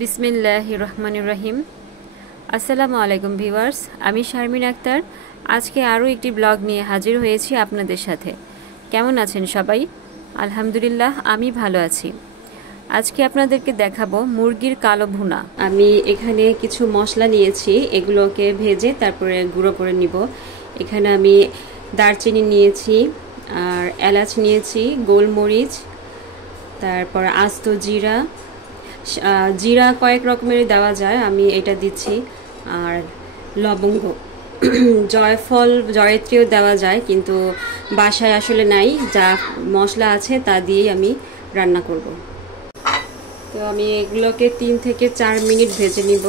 বিসমিল্লাহির রহমানির রহিম। আসসালামু আলাইকুম ভিউয়ার্স, আমি শারমিন আক্তার। আজকে আরও একটি ব্লগ নিয়ে হাজির হয়েছি আপনাদের সাথে। কেমন আছেন সবাই? আলহামদুলিল্লাহ, আমি ভালো আছি। আজকে আপনাদেরকে দেখাবো মুরগির কালো ভুনা। আমি এখানে কিছু মশলা নিয়েছি, এগুলোকে ভেজে তারপরে গুঁড়ো করে নিব। এখানে আমি দারচিনি নিয়েছি, আর এলাচ নিয়েছি, গোলমরিচ, তারপর আস্ত জিরা। জিরা কয়েক রকমের দেওয়া যায়, আমি এটা দিচ্ছি। আর লবঙ্গ, জয়ফল, জয়ত্রীও দেওয়া যায়, কিন্তু বাসায় আসলে নাই। যা মশলা আছে তা দিয়েই আমি রান্না করব। তো আমি এগুলোকে 3 থেকে 4 মিনিট ভেজে নিব।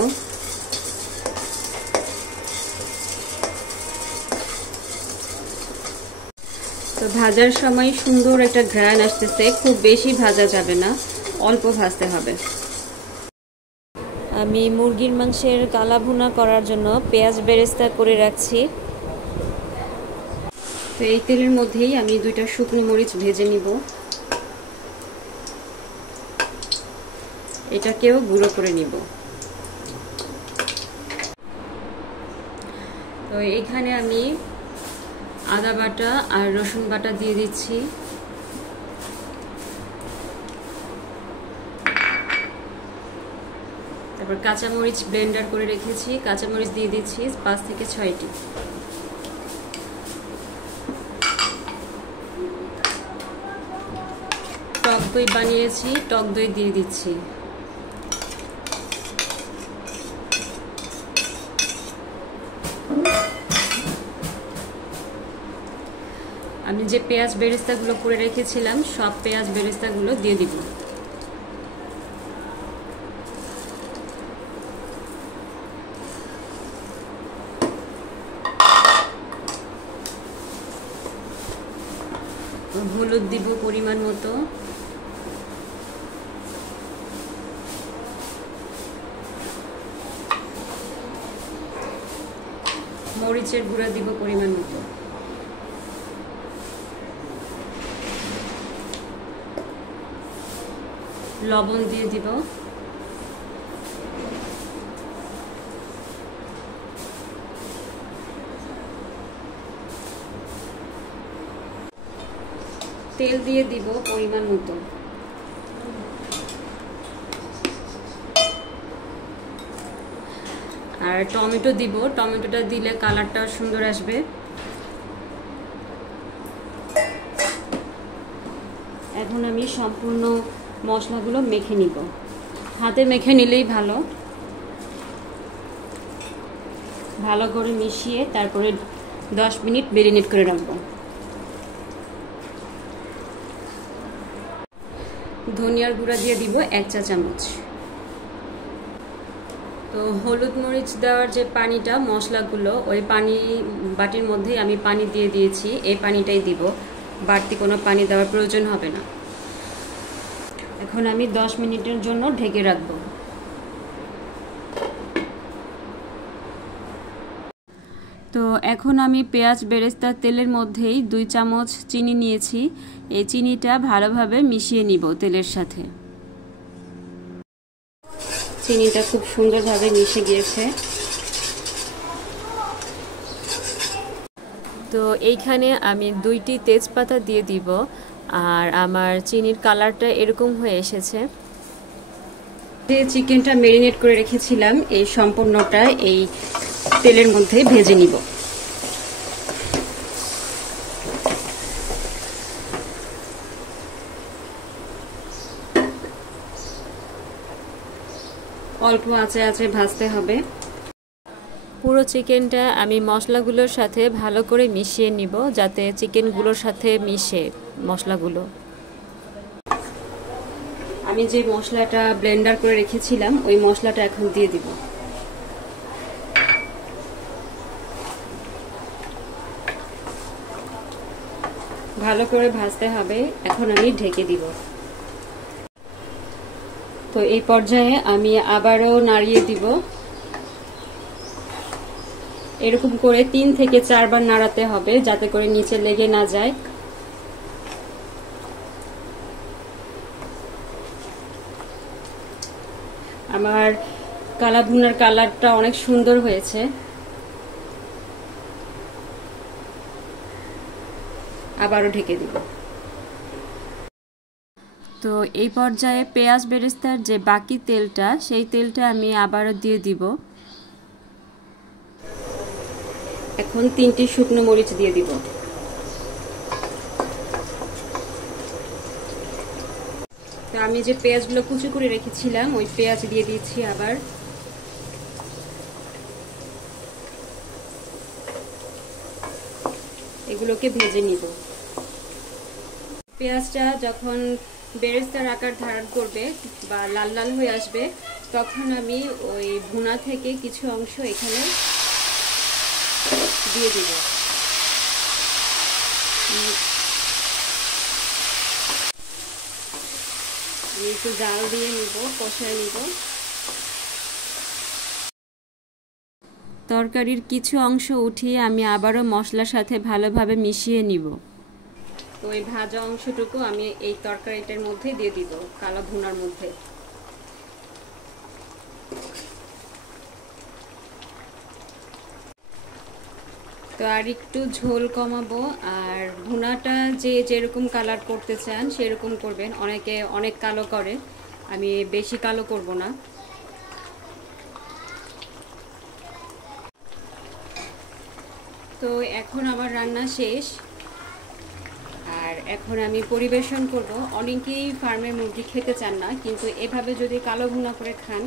তো ভাজার সময় সুন্দর একটা ঘ্রাণ আসতেছে, খুব বেশি ভাজা যাবে না, অল্প ভাজতে হবে। আমি মুরগির মাংসের কালা ভুনা করার জন্য পেঁয়াজ বেরেস্তা করে রাখছি। তো এই তেলের মধ্যেই আমি 2টা শুকনো মরিচ ভেজে নিব, এটাকেও গুঁড়ো করে নিব। তো এখানে আমি আদা বাটা আর রসুন বাটা দিয়ে দিচ্ছি। তারপর কাঁচামরিচ ব্লেন্ডার করে রেখেছি, কাঁচামরিচ দিয়ে দিচ্ছি 5 থেকে 6টি। টক দই বানিয়েছি, টক দই দিয়ে দিচ্ছি। আমি যে পেঁয়াজ বেরেস্তাগুলো করে রেখেছিলাম, সব পেঁয়াজ বেরেস্তাগুলো দিয়ে দিব। হলুদ দিব পরিমাণ মতো, মরিচের গুঁড়া দিব পরিমাণ মতো, লবণ দিয়ে দিব, তেল দিয়ে দিব পরিমাণ মতো। আর টমেটো দিব, টমেটোটা দিলে কালারটা সুন্দর আসবে। এখন আমি সম্পূর্ণ মশলাগুলো মেখে নিব, হাতে মেখে নিলেই ভালো। ভালো করে মিশিয়ে তারপরে 10 মিনিট মেরিনেট করে রাখবো। ধনিয়ার গুঁড়া দিয়ে দিব 1 চা চামচ। তো হলুদ মরিচ দেওয়ার যে পানিটা, মশলাগুলো ওই পানি বাটির মধ্যে আমি পানি দিয়ে দিয়েছি, এই পানিটাই দিব, বাড়তি কোনো পানি দেওয়ার প্রয়োজন হবে না। এখন আমি 10 মিনিটের জন্য ঢেকে রাখবো। তো এখন আমি পেঁয়াজ বেরেস্তার তেলের মধ্যেই 2 চামচ চিনি নিয়েছি, এই চিনিটা ভালোভাবে মিশিয়ে নিব তেলের সাথে। চিনিটা খুব সুন্দরভাবে মিশে গিয়েছে। তো এইখানে আমি 2টি তেজপাতা দিয়ে দিব, আর আমার চিনির কালারটা এরকম হয়ে এসেছে। যে চিকেনটা ম্যারিনেট করে রেখেছিলাম, এই সম্পূর্ণটা এই তেলের মধ্যে ভেজে নিব। অল্প আঁচে আঁচে ভাজতে হবে। পুরো চিকেনটা আমি মশলাগুলোর সাথে ভালো করে মিশিয়ে নিব, যাতে চিকেনগুলোর সাথে মিশে মশলাগুলো। আমি যে মশলাটা ব্লেন্ডার করে রেখেছিলাম, ওই মশলাটা এখন দিয়ে দিব। ভালো করে ভাজতে হবে। এখন আমি ঢেকে দিব। তো এই পর্যায়ে আমি আবারও নাড়িয়ে দিব। এরকম করে 3 থেকে 4 বার নাড়াতে হবে, যাতে করে নিচে লেগে না যায়। আমার কালা ভুনার কালারটা অনেক সুন্দর হয়েছে। আবারও ঢেকে দিব। তো এই পর্যায়ে পেঁয়াজ বেরেস্তার যে বাকি তেলটা, সেই তেলটা আমি আবারও দিয়ে দিব। এখন 3টি শুকনো মরিচ দিয়ে দিব। তো আমি যে পেঁয়াজগুলো কুচি করে রেখেছিলাম ওই পেঁয়াজ দিয়ে দিচ্ছি আবার। এগুলোকে ভেজে নিব। পেঁয়াজটা যখন বেরেস্তার আকার ধারণ করবে বা লাল লাল হয়ে আসবে, তখন আমি ওই ভুনা থেকে কিছু অংশ এখানে দিয়ে দিব। আমি একটু জাল দিয়ে নিব, কষায় নিব। তরকারির কিছু অংশ উঠিয়ে আমি আবারও মশলার সাথে ভালোভাবে মিশিয়ে নিব। তো এই ভাজা অংশটুকু আমি এই তরকারিটার মধ্যে দিয়ে দিব, কালো ভুনার মধ্যে। তো আর একটু ঝোল কমাবো। আর ভুনাটা যে যেরকম কালার করতে চান সেরকম করবেন। অনেকে অনেক কালো করে, আমি বেশি কালো করব না। তো এখন আমার রান্না শেষ, আর এখন আমি পরিবেশন করব। অনেকেই ফার্মের মুরগি খেতে চান না, কিন্তু এভাবে যদি কালো ভুনা করে খান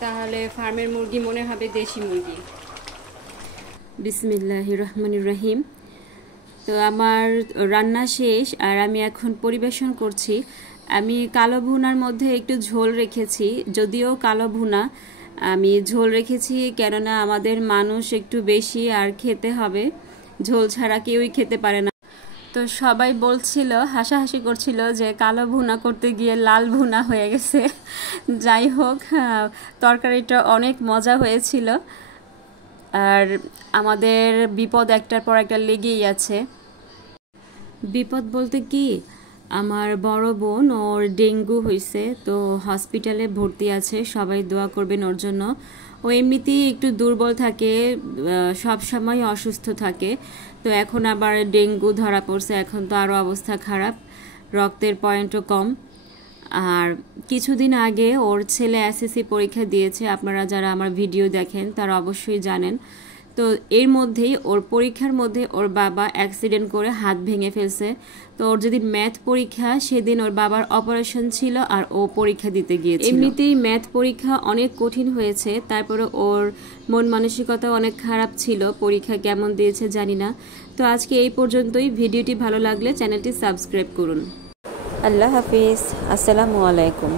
তাহলে ফার্মের মুরগি মনে হবে দেশি মুরগি। বিসমিল্লাহির রহমানির রহিম। তো আমার রান্না শেষ, আর আমি এখন পরিবেশন করছি। আমি কালো ভুনার মধ্যে একটু ঝোল রেখেছি, যদিও কালো ভুনা আমি ঝোল রেখেছি কেননা আমাদের মানুষ একটু বেশি, আর খেতে হবে, ঝোল ছাড়া কেউই খেতে পারে না। তো সবাই বলছিল, হাসাহাসি করছিল যে কালো ভুনা করতে গিয়ে লাল ভুনা হয়ে গেছে। যাই হোক, তরকারিটা অনেক মজা হয়েছিল। আর আমাদের বিপদ একটার পর একটা লেগেই আছে। বিপদ বলতে কি, আমার বড় বোন, ওর ডেঙ্গু হয়েছে, তো হসপিটালে ভর্তি আছে। সবাই দোয়া করবেন ওর জন্য। ও এমনিতেই একটু দুর্বল থাকে, সব সময় অসুস্থ থাকে। তো এখন আবার ডেঙ্গু ধরা পড়ছে, এখন তো আরও অবস্থা খারাপ, রক্তের পয়েন্টও কম। আর কিছুদিন আগে ওর ছেলে এসএসসি পরীক্ষা দিয়েছে, আপনারা যারা আমার ভিডিও দেখেন তারা অবশ্যই জানেন। তো এর মধ্যেই ওর পরীক্ষার মধ্যে ওর বাবা অ্যাক্সিডেন্ট করে হাত ভেঙে ফেলছে। তো ওর যদি ম্যাথ পরীক্ষা, সেদিন ওর বাবার অপারেশন ছিল আর ও পরীক্ষা দিতে গিয়েছিল। এমনিতেই ম্যাথ পরীক্ষা অনেক কঠিন হয়েছে, তারপরে ওর মন মানসিকতা অনেক খারাপ ছিল। পরীক্ষা কেমন দিয়েছে জানি না। তো আজকে এই পর্যন্তই। ভিডিওটি ভালো লাগলে চ্যানেলটি সাবস্ক্রাইব করুন। আল্লাহ হাফিজ, আসসালামু আলাইকুম।